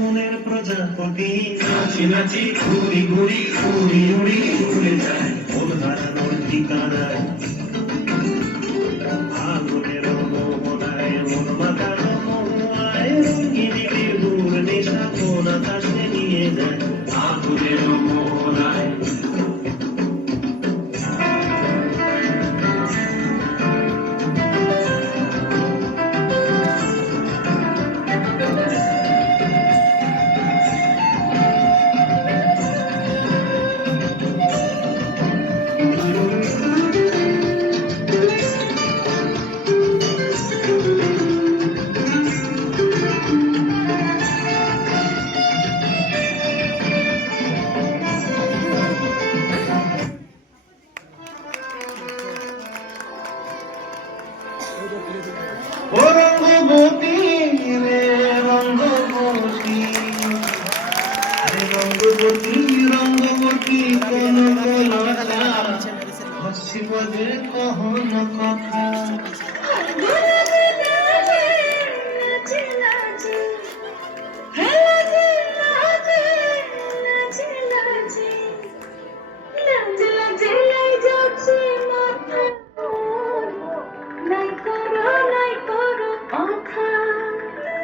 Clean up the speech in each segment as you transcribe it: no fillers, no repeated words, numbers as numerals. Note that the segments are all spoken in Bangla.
মনের প্রজাপতি নাচি নাচি ঘুরি ঘুরি উড়ি উড়ি উড়ে যায় মন হারানোর ঠিকানায় আগুনের মোহনায় মন মাতানো মোহায় রঙ্গিনী বিহুর নেশা কোন আকাশে নিয়ে যায় আগুনের মোহনায় রঙ্গবতী রে রঙ্গবতী রঙ্গবতী রঙ্গবতী কোন কথা হাসিব যে কহন কথা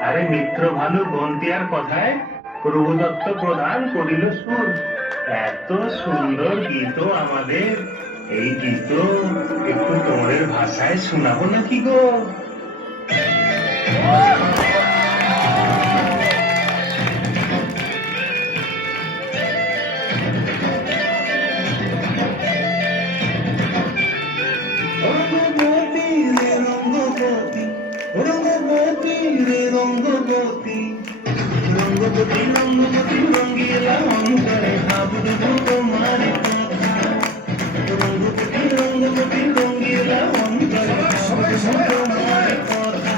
আরে মিত্র ভানু বন্তিয়ার কথায় প্রভুদত্ত প্রদান করিল সুর এত সুন্দর গীত আমাদের এই গীত একটু তোমাদের ভাষায় শোনাবো নাকি গো রঙ্গবতী রে রঙ্গবতী রঙ্গবতী রঙ্গবতী রঙ্গিলা অন্তরে ভাবুব তোমার কথা রঙ্গবতী রঙ্গবতী রঙ্গিলা অন্তরে ভাবুব তোমার কথা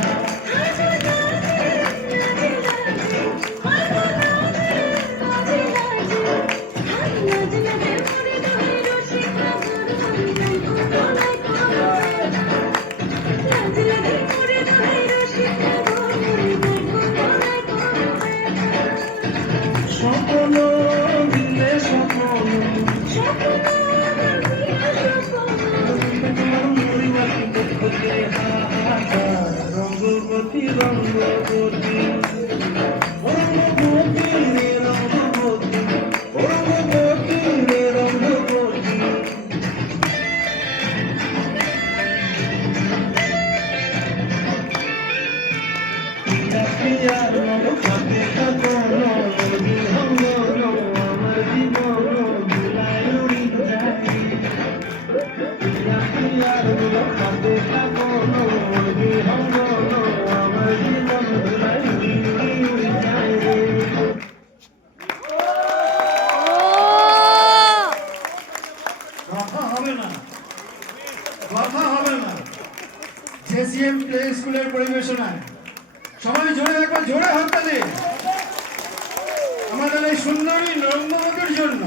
রঙ্গবতী রঙ্গবতী রঙ্গবতী রে রঙ্গবতী রঙ্গবতী রে রঙ্গবতী প্রিয়ার মন খাতে কাঁদনো বিহঙ্গন আমার জীবন ভুলায় উড়ি যায় প্রিয়ার মন খাতে কাঁদনো বিহঙ্গন আমার জীবন ভুলায় উড়ি এসিএম প্লে স্কুলের পরিবেশনায়। সবাই জোরে একবার জোরে হাততালি আমাদের এই সুন্দরী নরেন্দ্র জন্য।